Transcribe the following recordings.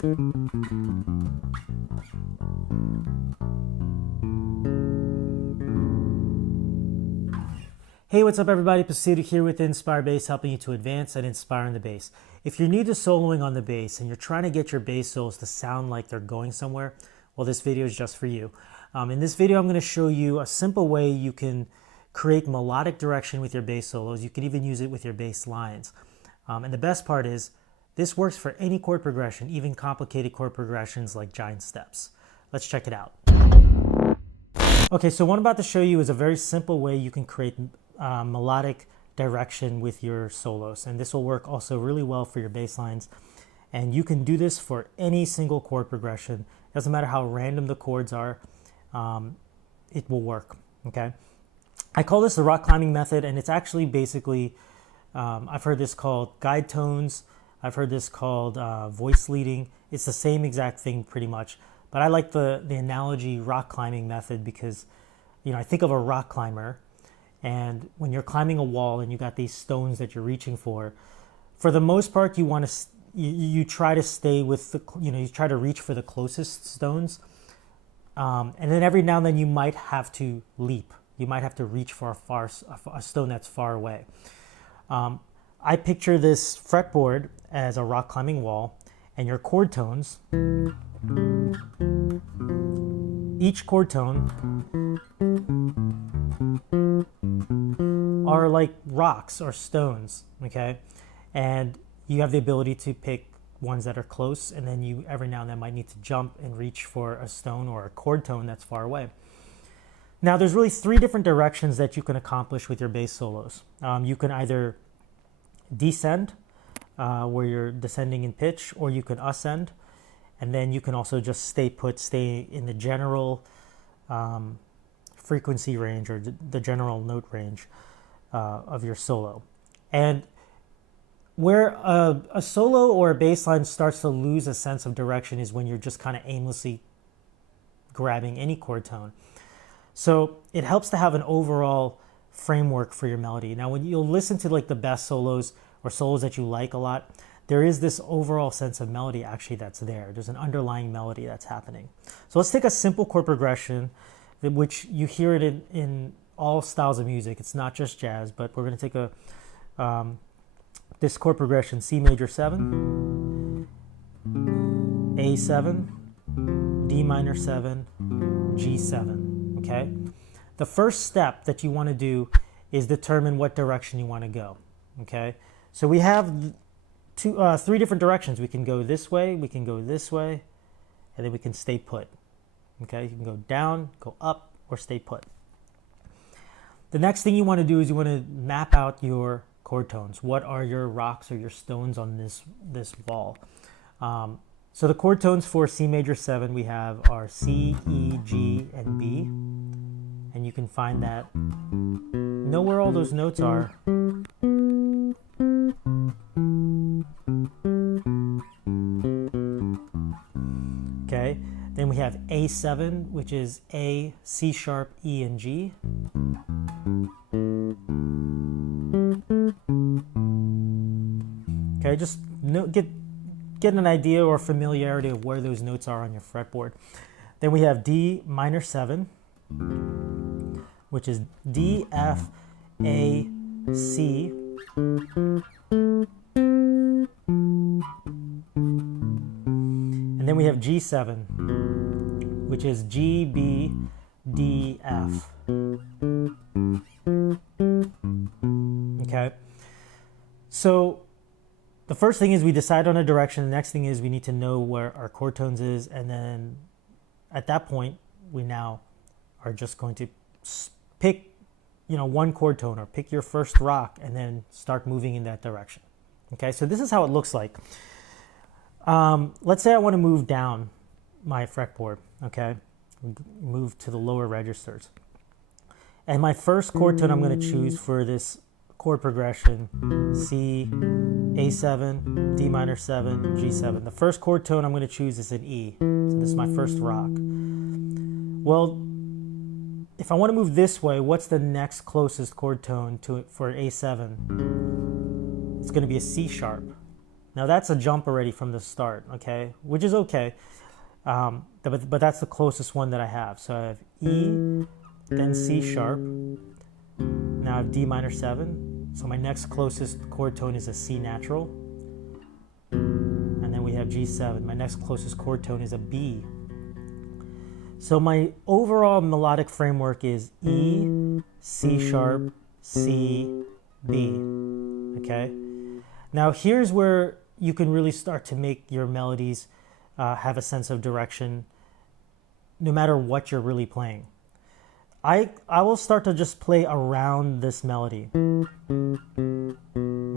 Hey, what's up everybody? Panasonic here with Inspire Bass, helping you to advance and inspire in the bass. If you're new to soloing on the bass and you're trying to get your bass solos to sound like they're going somewhere, well, this video is just for you. In this video, I'm going to show you a simple way you can create melodic direction with your bass solos. You can even use it with your bass lines. And the best part is, this works for any chord progression, even complicated chord progressions like giant steps. Let's check it out. Okay, so what I'm about to show you is a very simple way you can create melodic direction with your solos, and this will work also really well for your bass lines. And you can do this for any single chord progression. Doesn't matter how random the chords are, it will work. Okay, I call this the rock climbing method, and it's actually basically I've heard this called guide tones, I've heard this called voice leading. It's the same exact thing pretty much, but I like the analogy rock climbing method because, you know, I think of a rock climber. And when you're climbing a wall and you got these stones that you're reaching for the most part, you want to you try to stay with the, you try to reach for the closest stones, and then every now and then you might have to leap. You might have to reach for a stone that's far away. I picture this fretboard as a rock climbing wall, and your chord tones. Each chord tone are like rocks or stones, okay? And you have the ability to pick ones that are close, and then you every now and then might need to jump and reach for a stone or a chord tone that's far away. Now, there's really three different directions that you can accomplish with your bass solos. You can either descend, where you're descending in pitch, or you can ascend, and then you can also just stay put, stay in the general frequency range or the general note range of your solo. And where a solo or a bass line starts to lose a sense of direction is when you're just kind of aimlessly grabbing any chord tone. So it helps to have an overall framework for your melody. Now, when you'll listen to like the best solos or solos that you like a lot, there is this overall sense of melody actually that's there. There's an underlying melody that's happening. So let's take a simple chord progression, which you hear it in all styles of music. It's not just jazz, but we're going to take this chord progression: C major 7, A7, D minor 7, G7. Okay? The first step that you want to do is determine what direction you want to go. Okay? So we have three different directions. We can go this way, we can go this way, and then we can stay put. Okay, you can go down, go up, or stay put. The next thing you want to do is you want to map out your chord tones. What are your rocks or your stones on this wall? So the chord tones for C major 7 we have are C, E, G, and B. And you can find that, know where all those notes are. Okay, then we have A7, which is A, C sharp, E, and G. Okay, just get an idea or familiarity of where those notes are on your fretboard. Then we have D minor 7, which is D, F, A, C. And then we have G7, which is G, B, D, F. Okay, so the first thing is we decide on a direction. The next thing is we need to know where our chord tones is, and then at that point we now are just going to pick, one chord tone, or pick your first rock and then start moving in that direction. Okay, so this is how it looks like. Let's say I want to move down my fretboard, okay? Move to the lower registers. And my first chord tone I'm going to choose for this chord progression, C, A7, D minor 7, G7. The first chord tone I'm going to choose is an E. So this is my first rock. Well, if I want to move this way, what's the next closest chord tone for A7? It's going to be a C sharp. Now that's a jump already from the start, okay, which is okay, but that's the closest one that I have. So I have E, then C sharp, now I have D minor 7, so my next closest chord tone is a C natural, and then we have G7. My next closest chord tone is a B. So my overall melodic framework is E, C sharp, C, B, okay? Now here's where you can really start to make your melodies have a sense of direction no matter what you're really playing. I will start to just play around this melody,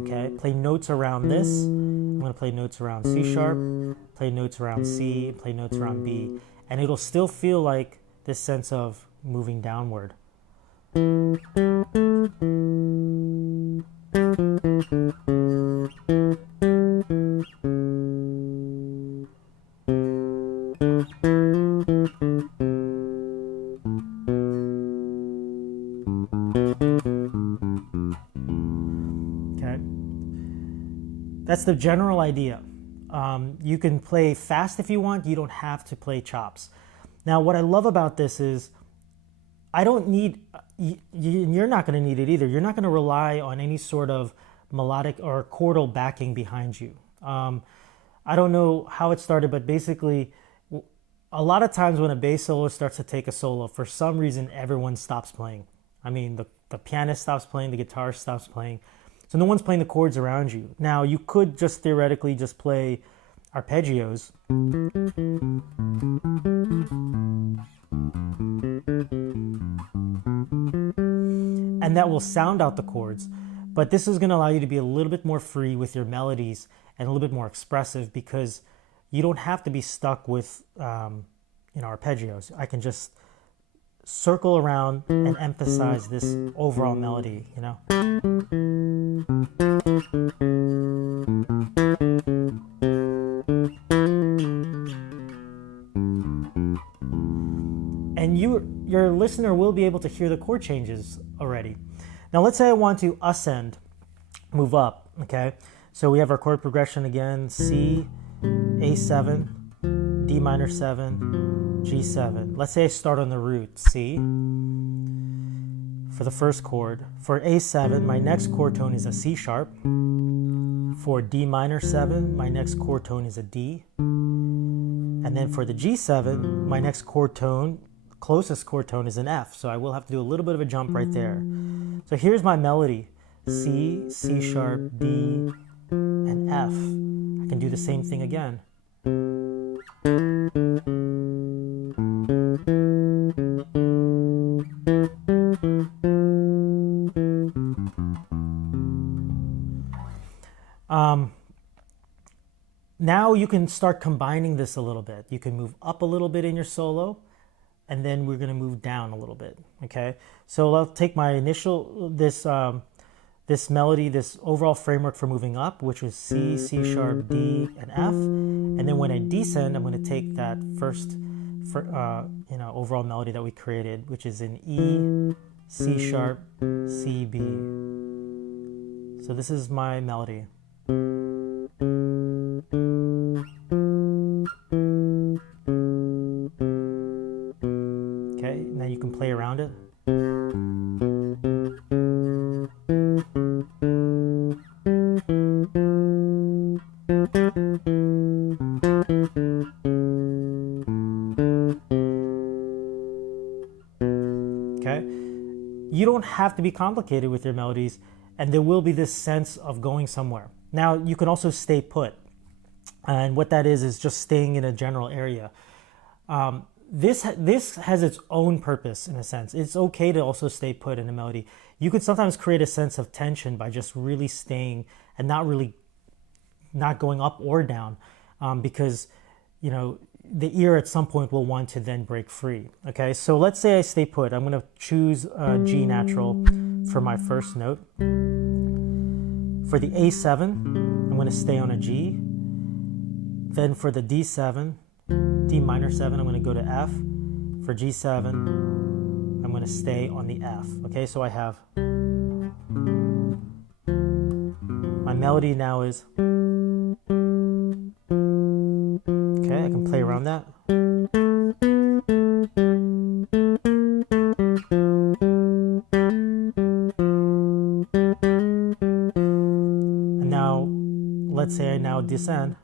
okay? Play notes around this. I'm going to play notes around C sharp, play notes around C, play notes around B, and it'll still feel like this sense of moving downward. Okay, that's the general idea. You can play fast if you want. You don't have to play chops. Now, what I love about this is I don't need, you're not going to need it either. You're not going to rely on any sort of melodic or chordal backing behind you. I don't know how it started, but basically, a lot of times when a bass solo starts to take a solo, for some reason, everyone stops playing. I mean, the pianist stops playing, the guitarist stops playing. So no one's playing the chords around you. Now, you could just theoretically just play arpeggios. And that will sound out the chords. But this is going to allow you to be a little bit more free with your melodies and a little bit more expressive, because you don't have to be stuck with arpeggios. I can just circle around and emphasize this overall melody, you know? And your listener will be able to hear the chord changes already. Now let's say I want to ascend, move up, okay? So we have our chord progression again, C, A7, D minor 7, G7. Let's say I start on the root, C, for the first chord. For A7, my next chord tone is a C sharp. For D minor 7, my next chord tone is a D. And then for the G7, my next chord tone, closest chord tone, is an F. So I will have to do a little bit of a jump right there. So here's my melody, C, C sharp, D, and F. I can do the same thing again. Now you can start combining this a little bit. You can move up a little bit in your solo, and then we're going to move down a little bit, okay? So I'll take my initial, this melody, this overall framework for moving up, which was C, C sharp, D, and F. And then when I descend, I'm going to take that first, overall melody that we created, which is in E, C sharp, C, B. So this is my melody. Okay, now you can play around it. Okay, you don't have to be complicated with your melodies, and there will be this sense of going somewhere. Now, you can also stay put, and what that is just staying in a general area. This has its own purpose, in a sense. It's okay to also stay put in a melody. You could sometimes create a sense of tension by just really staying and not going up or down, because the ear at some point will want to then break free. Okay, so let's say I stay put. I'm going to choose G natural for my first note. For the A7, I'm going to stay on a G. Then for the D7, D minor 7, I'm going to go to F. For G7, I'm going to stay on the F. Okay, so I have my melody now is. Okay, I can play around that. And now, let's say I now descend.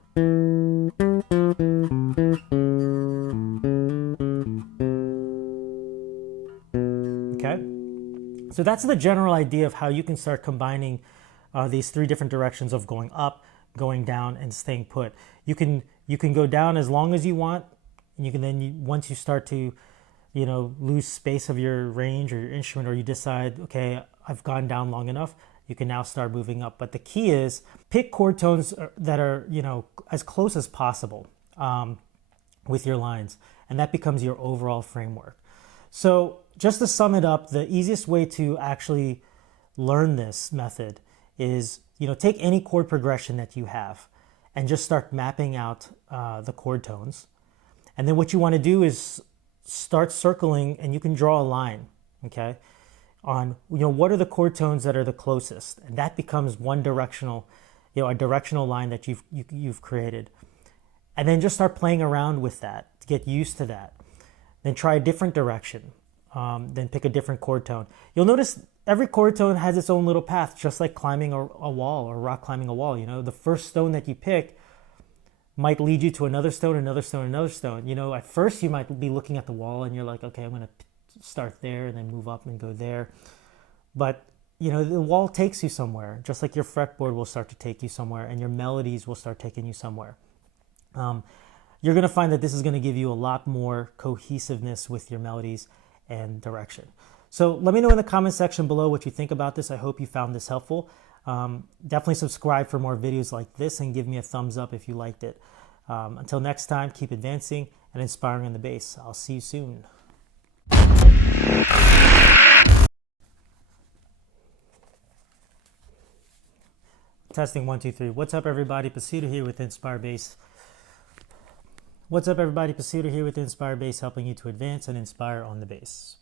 Okay, so that's the general idea of how you can start combining these three different directions of going up, going down, and staying put. You can go down as long as you want, and you can then once you start to, you know, lose space of your range or your instrument, or you decide, okay, I've gone down long enough, you can now start moving up. But the key is pick chord tones that are, you know, as close as possible with your lines, and that becomes your overall framework. So just to sum it up, the easiest way to actually learn this method is, you know, take any chord progression that you have and just start mapping out the chord tones. And then what you want to do is start circling, and you can draw a line, okay, on, you know, what are the chord tones that are the closest, and that becomes one directional, you know, a directional line that you've created. And then just start playing around with that to get used to that. Then try a different direction. Then pick a different chord tone. You'll notice every chord tone has its own little path, just like climbing a wall, or rock climbing a wall. You know, the first stone that you pick might lead you to another stone, another stone, another stone. You know, at first you might be looking at the wall and you're like, okay, I'm going to start there and then move up and go there. But, you know, the wall takes you somewhere, just like your fretboard will start to take you somewhere, and your melodies will start taking you somewhere. You're going to find that this is going to give you a lot more cohesiveness with your melodies and direction. So let me know in the comment section below what you think about this. I hope you found this helpful. Definitely subscribe for more videos like this, and give me a thumbs up if you liked it. Until next time, keep advancing and inspiring on the bass. I'll see you soon. Testing 1, 2, 3. What's up, everybody? Pasuda here with Inspire Bass. What's up, everybody? Pasuda here with Inspire Bass, helping you to advance and inspire on the bass.